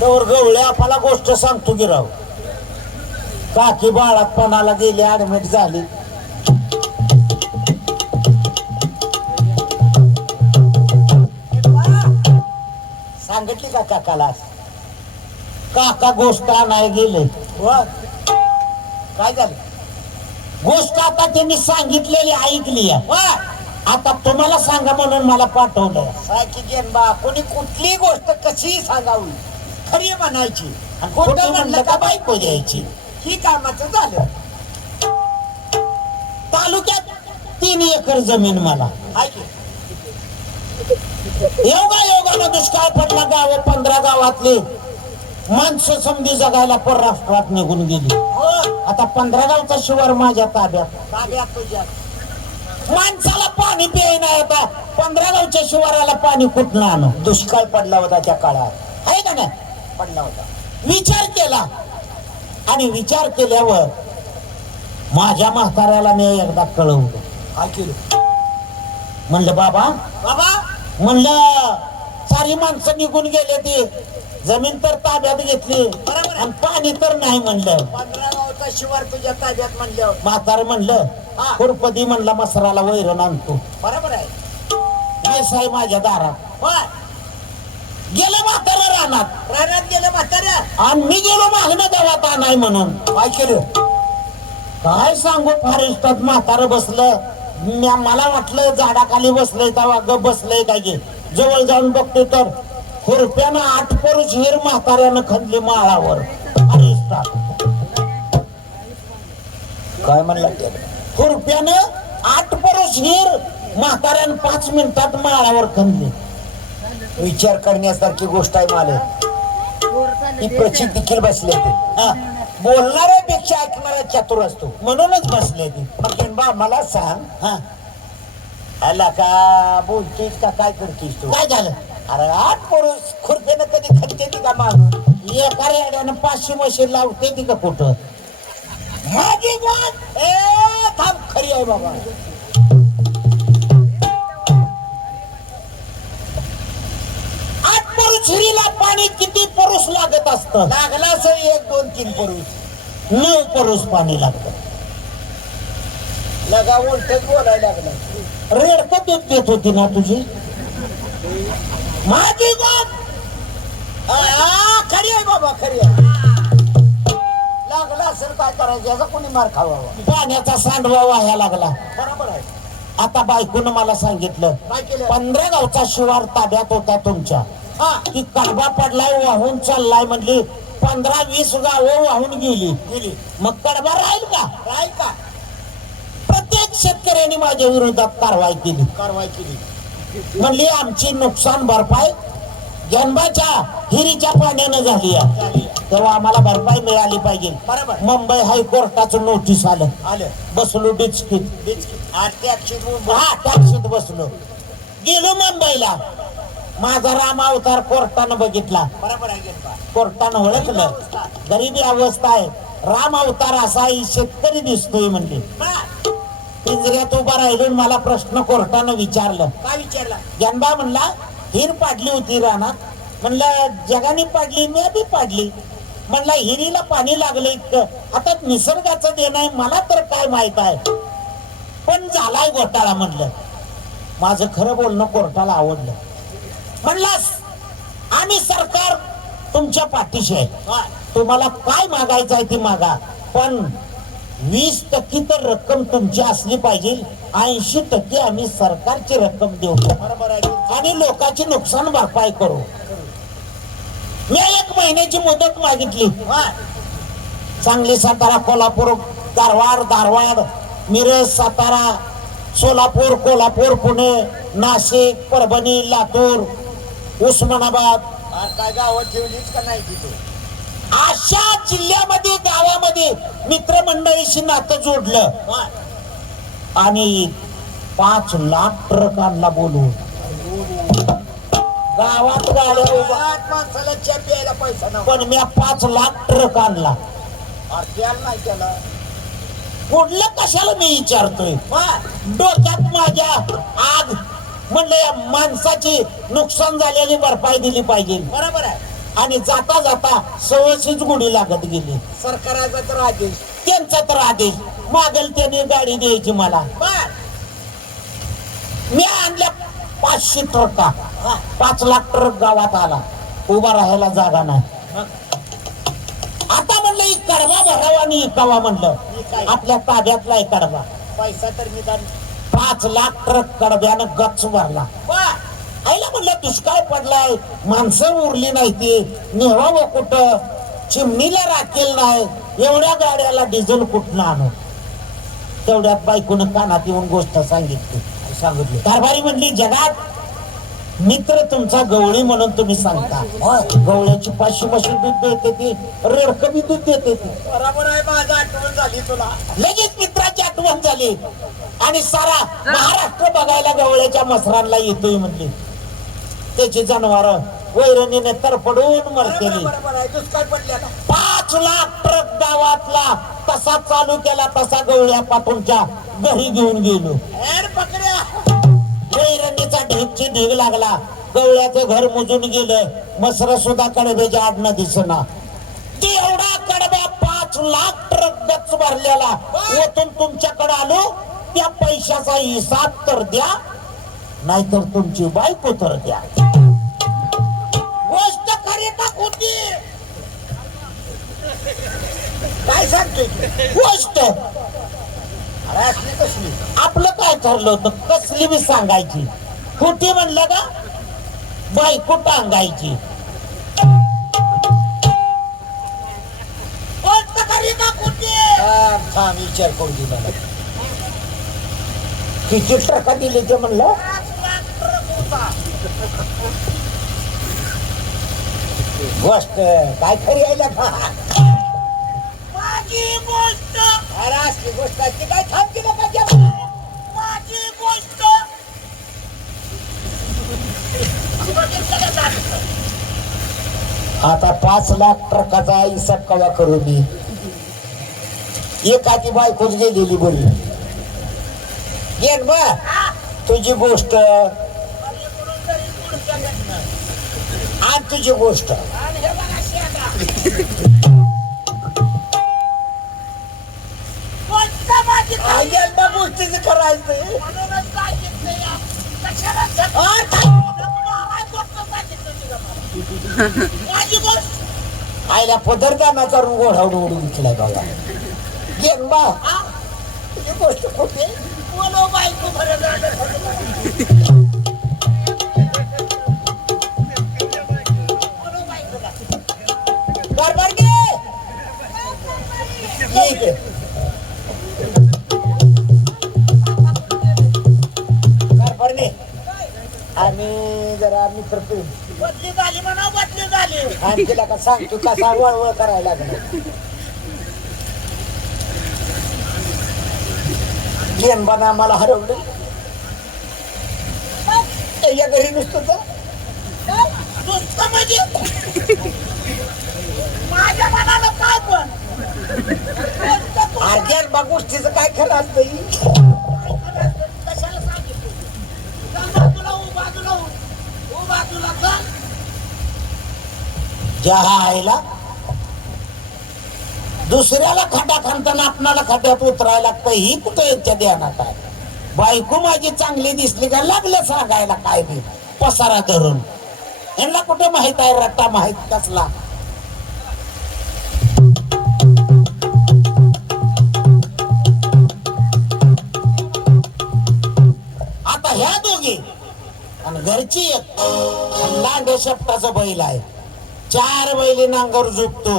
तर गवळे आपल्याला गोष्ट सांगतो गिराव काकी बाळात पणाला गेली ऍडमिट झाली. सांगितली का काकाला? काका गोष्ट आणाय गेले. काय झालं? गोष्ट आता त्यांनी सांगितलेली ऐकली आहे. आता तुम्हाला सांगा म्हणून मला पाठवलं साकी गेनबा कोणी कुठली गोष्ट कशी सांगावी. खरी म्हणायची. आणि खोटं म्हणलं का बायको द्यायची? ही कामाचं झालं. तालुक्यात तीन एकर जमीन मला. योगा योगानं दुष्काळ पडला गाव पंधरा गावातली. माणसं समधी जगायला परराष्ट्रात निघून गेली. हो. आता पंधरा गावचा शिवार माझ्या ताब्यात. माणसाला पाणी प्याय नाही आता. पंधरा गावच्या शिवाराला पाणी कुठलं आणू? दुष्काळ पडला होता त्या काळात. आहे का नाही? पडला होता विचार केला. आणि विचार केल्यावर माझ्या म्हाताऱ्याला मी एकदा कळवलं. काय केलं? म्हणलं बाबा. बाबा? म्हणलं सारी माणसं निघून गेले ते. जमीन तर ताब्यात घेतली. बरोबर. आणि पाणी तर नाही म्हणलं. पंधरा गावचा शिवार तुझ्या ताब्यात म्हणल्यावर म्हातार म्हणलं हा. खुरपदी म्हणला मसराला वैरण आणतो. बरोबर आहे. आहे माझ्या दारात. होय. गेलं म्हातारा रानात. रानात गेलं म्हाताऱ्या आणि मी गेलो मागणं गावात आणाय म्हणून. काय केलं? काय सांगू फॉरेस्टात म्हातारं बसलं. म्या- मला वाटलं झाडाखाली बसलंय तेव्हा ग बसलंय काय की. जवळ जाऊन बघतो तर खुरप्यानं आठ परुष हिर म्हाताऱ्यानं खणली माळावर. फॉरेस्टात काय म्हणला खुरप्यानं आठ परुष हिर म्हाताऱ्यानं पाच मिनिटात माळावर खणली. विचार करण्यासारखी गोष्ट आहे मला. ती प्रचित देखील बसले हा, बोलणाऱ्यापेक्षा ऐकणारा चतुर असतो. म्हणूनच बसले ती मग गेनबा मला सांग हा. आला का? बोलतीस का? काय करतीस तू? काय झालं? अरे आठ पुरुष खुर्पेनं कधी खणते ती का माणूस? एका रेड्यानं पाचशे मशीन लावते ती का कुठं? माझी ए थांब खरी आहे बाबा. परुष हिरीला पाणी किती परुष लागत असतं? लागला असं एक दोन तीन पुरुष. नऊ परुष पाणी लागतं. लगा उलटच बोलायला लागला. रेडकं दूध देत होती ना तुझी? माझी आ, खरी आहे बाबा खरी आहे. लागला असेल काय करायचं? याचा कोणी मार खावा? पाण्याचा सांडवा वाह्या लागला. बरोबर आहे. आता बायकोनं मला सांगितलं पंधरा गावचा शिवार ताब्यात होता तुमच्या. हा की कडबा पडलाय वाहून चाललाय म्हणली. पंधरा वीस गावं वाहून गेली. गेली. मग कडबा राहील का? काय का? प्रत्येक शेतकऱ्यांनी माझ्या विरोधात कारवाई केली. कारवाई केली. म्हणली आमची नुकसान भरपाई जन्माच्या हिरीच्या पाण्यानं झाली आहे. तेव्हा आम्हाला भरपाई मिळाली पाहिजे. बरोबर. मुंबई हायकोर्टाचं नोटीस आलं. आलं. बसलो डिचकीत. बिस्किट आठ ते अक्षित हा टॅक्सीत बसलो. गेलो मुंबईला. माझा राम अवतार कोर्टानं बघितला. बरोबर आहे गेनबा कोर्टानं ओळखलं. गरीबी अवस्था आहे. राम अवतार असा ही शेतकरी दिसतोय म्हणले. बा, पिंजऱ्यात उभा राहिलो मला प्रश्न कोर्टानं विचारलं. काय विचारला? जनबा म्हणला हिर पाडली होती रानात म्हणलं जगाने पाडली मी बी पाडली. म्हणला हिरीला पाणी लागलं इतकं. आता निसर्गाचं देणं आहे मला तर काय माहीत आहे. पण झालाय घोटाळा म्हणलं. माझं खरं बोलणं कोर्टाला आवडलं. म्हणलास आम्ही सरकार तुमच्या पाठीशी आहे. तुम्हाला काय मागायचं आहे ती मागा. पण वीस टक्के तर रक्कम तुमची असली पाहिजे. ऐंशी टक्के आम्ही सरकारची रक्कम देऊ. आणि लोकांची नुकसान भरपाई करू. मी एक महिन्याची मुदत मागितली. सांगली सातारा कोल्हापूर कारवार धारवाड मिरज सातारा सोलापूर कोल्हापूर पुणे नाशिक परभणी लातूर उस्मानाबाद. काय गावात ठेवलीच का नाही तिथे? अशा जिल्ह्यामध्ये गावामध्ये मित्रमंडळीशी नातं जोडलं. आणि पाच लाख ट्रक आणला बोलून गावात गाड्या आठ माणसाला चहा प्यायला पैसा नव्हता. पण मी पाच लाख ट्रक आणला. अरे प्यायला नाही त्याला कुठलं कशाला मी विचारतोय? डोक्यात माझ्या आग म्हणलं या माणसाची नुकसान झालेली भरपाई दिली पाहिजे. बरोबर आहे. आणि जाता जाता सवशीच गुढी लागत गेली. सरकाराचा तर आदेश. त्यांचा तर आदेश. मागल त्याने गाडी द्यायची मला. मी आणल्या पाचशे ट्रका. पाच लाख ट्रक गावात आला. उभा राहायला जागा नाही. आता म्हणलं ही कडवा भरावा आणि इकावा म्हणलं. आपल्या ताब्यातला कडवा. पैसा तर निदान पाच लाख ट्रक कडव्यानं गच्च भरला आईला म्हणलं दुष्काळ पडलाय माणसं उरली नाही ती नेवावं कुठं? चिमणीला राखेल नाही एवढ्या गाड्याला डिझेल कुठनं आणू? तेवढ्यात बायकोनं कानात येऊन गोष्ट सांगितली. सांगितलं. कारभारी म्हणली जगात मित्र तुमचा गवळी म्हणून तुम्ही सांगता. गवळ्याची पाचशे म्हशी दूध देते ती रेडकं बी दूध देते ती. बरोबर आहे माझं आठवण झाली तुला. लगेच मित्राची आठवण झाली. आणि सारा महाराष्ट्र बघायला गवळ्याच्या मसरांना येतोय म्हणली. त्याची जनावर वैरणीने मरतेली. आहे दुष्काळ पडल्याला पाच लाख ट्रक गावातला तसा चालू केला तसा गवळ्या पाठूनच्या घरी घेऊन गेलो. वैरणीचा ढेपची ढीग लागला. गवळ्याचं घर मुजून गेलं. मसर सुद्धा कडब्याच्या आडनं दिसना. ते एवढा कडब्या पाच लाख ट्रक गच्च भरलेला ओतून तुमच्याकडे आलो त्या पैशाचा हिसाब तर द्या नाहीतर तुमची बायको तर द्या. गोष्ट खरी का काय सांगते गोष्ट. अरे असली कसली? आपलं काय ठरलं होतं? कसली बी सांगायची? कुठे म्हणलं का? बायको टांगायची. गोष्ट खरी का कुठे छान विचार करून दिला. किती टका दिले ते म्हणलं? गोष्ट काय खरी आहे का? माझी गोष्ट. अरे असली गोष्ट आहे ती काय थांब केलं पाहिजे माझी गोष्ट. आता पाच लाख ट्रकाचा हिसाब कवा करू मी? एकाची बायकोच गेलेली बरी. येत बा. तुझी गोष्ट. आणि तुझी गोष्ट. आय्यांना गोष्टीच करायचं. आईला पदरदानाचा उडून उठलाय बाबा येन बा. गोष्ट कुठे? आम्ही जरा मित्र बदली झाली म्हणा बदली झाली. तिला का सांगतो कसा वळवळ करायला लागला. बना मला हरवलं. या घरी नुसतं. नुसतं म्हणजे? माझ्या मनाला काय पण? बा गोष्टीचं काय खरं असतं कशाला सांगितलं? बाजूला बाजूला जा. आईला दुसऱ्याला खड्डा खांदताना आपणाला खड्ड्यात उतरायला लागतं ही कुठं यांच्या ध्यानात आहे? बायको माझी चांगली दिसली का लागलं सांगायला काय मी पसारा धरून. यांना कुठं माहीत आहे रट्टा माहीत कसला? आता ह्या दोघी आणि घरची एक लांडे शेपटाचा बैल आहे. चार बैली नांगर झुकतो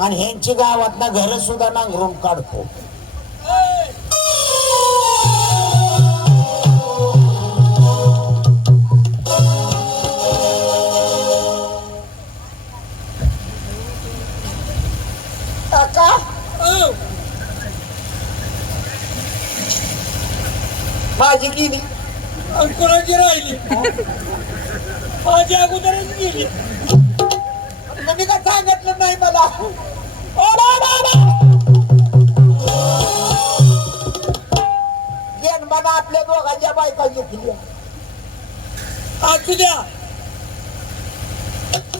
आणि ह्यांची गावात ना घर सुद्धा नांगरून काढतो. दोघांच्या बायका घेतली असू द्या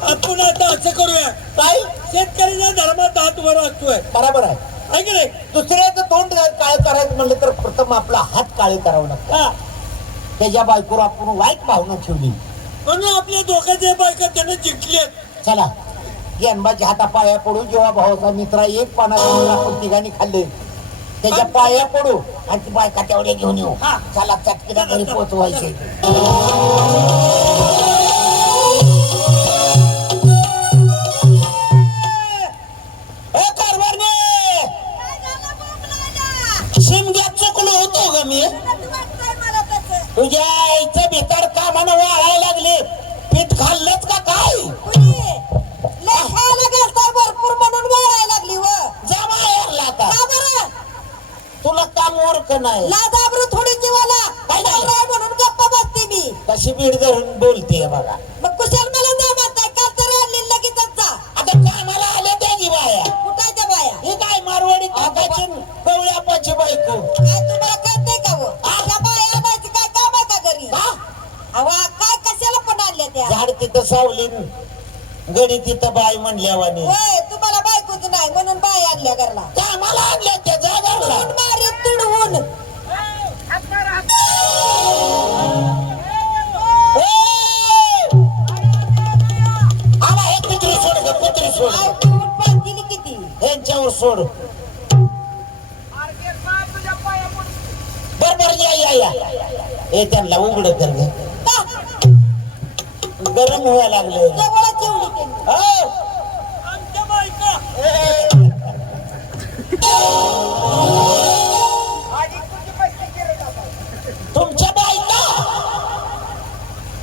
आपण आता असं करूया. काय शेतकऱ्याच्या धर्मात हात वर असतोय. बरोबर आहे. आहे की नाही? दुसऱ्याचं तोंड काळ करायचं म्हणलं तर प्रथम आपला हात काळे करावं लागतं. त्याच्या बायकोवर आपण वाईट भावना ठेवली. म्हणून आपल्या दोघांच्या बायका त्यानं जिंकल्यात चला. यंबाच्या हाता पाया पडू जेव्हा भावाचा मित्र एक पाना आपण तिघांनी खाल्ले. त्याच्या पाया पडू आणि ती बायका तेवढे घेऊन येऊ. चला चटकीला घरी कारभारने! शिमग्यात चुकलो होतो ग मी. तुझ्या आईचं भितर कामानं वाळायला लागले. पीठ खाल्लंच का काय भरपूर म्हणून वाढायला लागली व जा बाहेरला आता का बरं तुला काम ओरख नाही? लाजाबरू थोडी जीवाला. काय झालं? नवरा आहे म्हणून गप्पा बसते मी. कशी बीड धरून बोलते बघा. मग कुशाल मला जा म्हणताय काल तरी आणली लगेचच जा. आता कामाला आले त्या की बाया? कुठायच्या बाया? ही काय मारवाडी काकाची कवळ्यापाची बायको? काय तुम्हाला कळतंय का व आपल्या बाया आणायची काय काम आहे का घरी? का अवा काय कशाला पण आणल्या त्या? झाड तिथं सावलीन. गडी तिथं बाय म्हणल्यावानी. होय तुम्हाला बायकोच नाही म्हणून बाया आणल्या घरला. कामाला आणल्या त्या जागाला पाहिली किती? यांच्यावर सोड. बर बर या या या. हे त्यांना उघड कर? गरम व्हायला लागले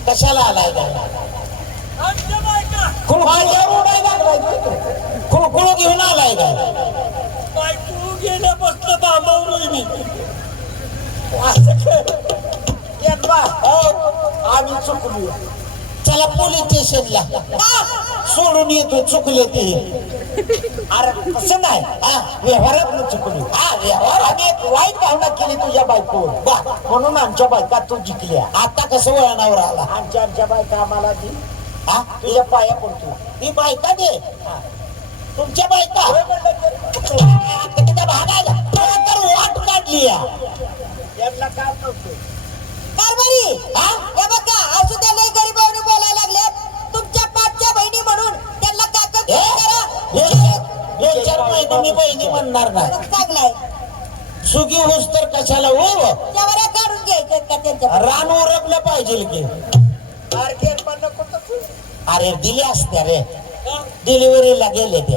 कशाला आलाय माझ्यावर उडायला लागलाय कुळकुळ घेऊन आलाय का बायको गेल्यापासून थांबवलोय मी. यंदा, हो, आम्ही चुकलो. चला पोलीस स्टेशनला. सोडून येतो चुकले ते. अरे कसं नाही. हा, व्यवहारात चुकली. हा व्यवहाराने एक वाईट भावना केली तुझ्या बायको बा म्हणून आमच्या बायका तू जिंकल्या. आता कसं वळणावर आला? आमच्या आमच्या बायका आम्हाला दी. हा? तुझ्या पाया पडतो. ती बायका दे. हा. तुमच्या बायका. तर. वाट काढली या. यांना काय नव्हतं. कारभारी. हा? हे बघा असू त्या लई गरीबावने बोलायला लागले तुमच्या पाठच्या बहिणी म्हणून त्यांना हे? करा. दोन चार- महिने मी बहिणी म्हणणार नाही. चांगलाय सुगी होस तर कशाला हो त्यावर काढून घ्यायचं का त्यांच्या रान ओरखलं पाहिजे की. अरे दिले असत्या रे. डिलिव्हरीला गेले ते.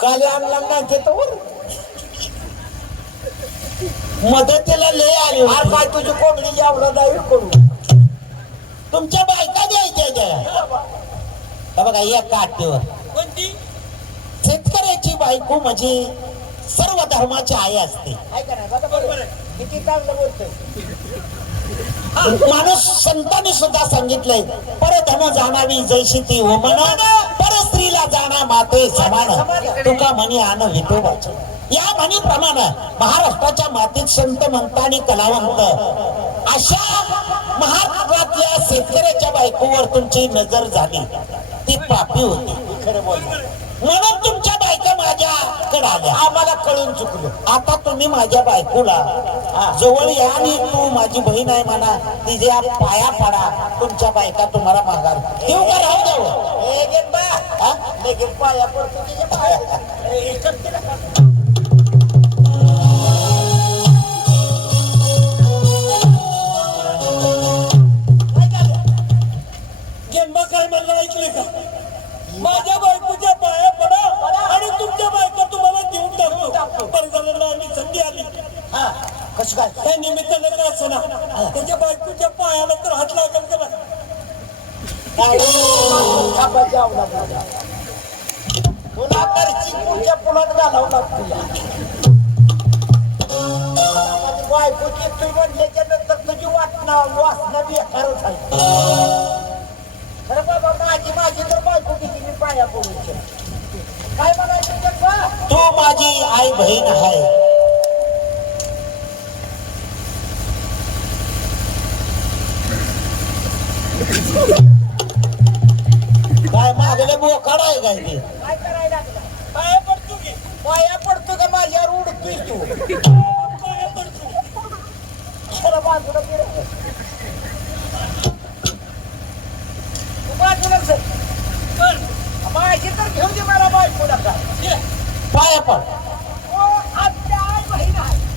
काल आणला नाही ते तर मदतीला लय आली अरे काय तुझी कोंबडी जेवढं जाईल करू तुमच्या बायका द्यायच्या त्या. बघा या काठीवर कोणती? शेतकऱ्याची बायको म्हणजे सर्व धर्माची आई असते. बरोबर आहे. किती चांगलं बोलतोय. माणूस संतांनी सुद्धा सांगितलंय परधन जाणावी जैशी ती ओमन परस्त्रीला जाणा माते समान. तुका म्हणी आण विठोबाचे. या म्हणीप्रमाणे महाराष्ट्राच्या मातीत संत म्हणता आणि कलावंत अशा महाराष्ट्रातल्या शेतकऱ्याच्या बायकोवर तुमची नजर झाली. ती पापी होती. खरं बोल. म्हणून तुमच्या बायका माझ्याकडे आल्या. आम्हाला कळून चुकलं. आता तुम्ही माझ्या बायकोला जवळ या आणि तू माझी बहीण आहे म्हणा तिच्या पाया पडा. तुमच्या बायका तुम्हाला मागाल देऊ का राहू द्यावं पाया. पडतो तिच्या पाया ना? गेंबा काय म्हणलं ऐकले का? माझ्या बायकोच्या पाया पडा आणि तुमच्या बायका तुम्हाला देऊन टाकतो परिधानाला आम्ही संधी आली. कसं काय? त्या निमित्तानं का असना त्याच्या बायकोच्या पायाला तर हात लागेल का पुन्हा करची पुढच्या पुण्यात घालावं लागतो माझी बायको येतोय म्हणल्याच्या नंतर तुझी वाटणं वासना बेकारच आहे. खरं बाबा माझी माझी तर बायको किती मी पाया पडून काय म्हणायचं तू माझी आई बहीण आहे. काय मागले बोकाड आहे काय ते? काय करायला पाया पडतो की? पाया पडतो का माझ्यावर उडतोय तू? खरं बाजूला बाजूला सर माझी तर घेऊ दे मला. पाया पड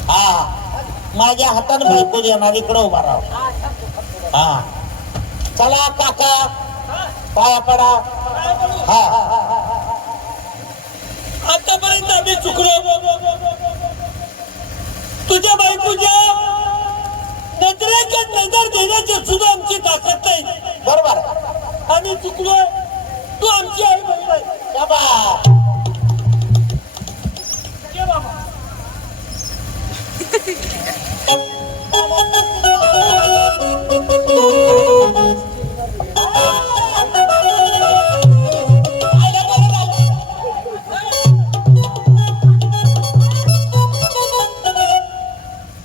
हा. माझ्या हाताने बायको देणार इकडे उभा राहा. हा, चला काका. पाया पडा. हा. आतापर्यंत आम्ही चुकलो. तुझ्या बायकोच्या नजरेच्या नजर देण्याची सुद्धा आमची ताकद नाही. बरोबर. आम्ही चुकलो तू आमची आई बहीण आहे या बा. ये बाबा आयला बरं झालं.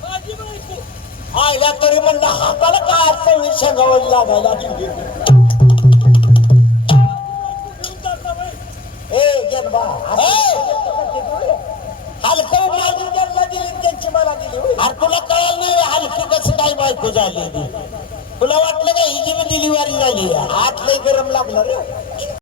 माझी बायको आयला तरी म्हणलं हाताला का सवयी शेंगावं लागायला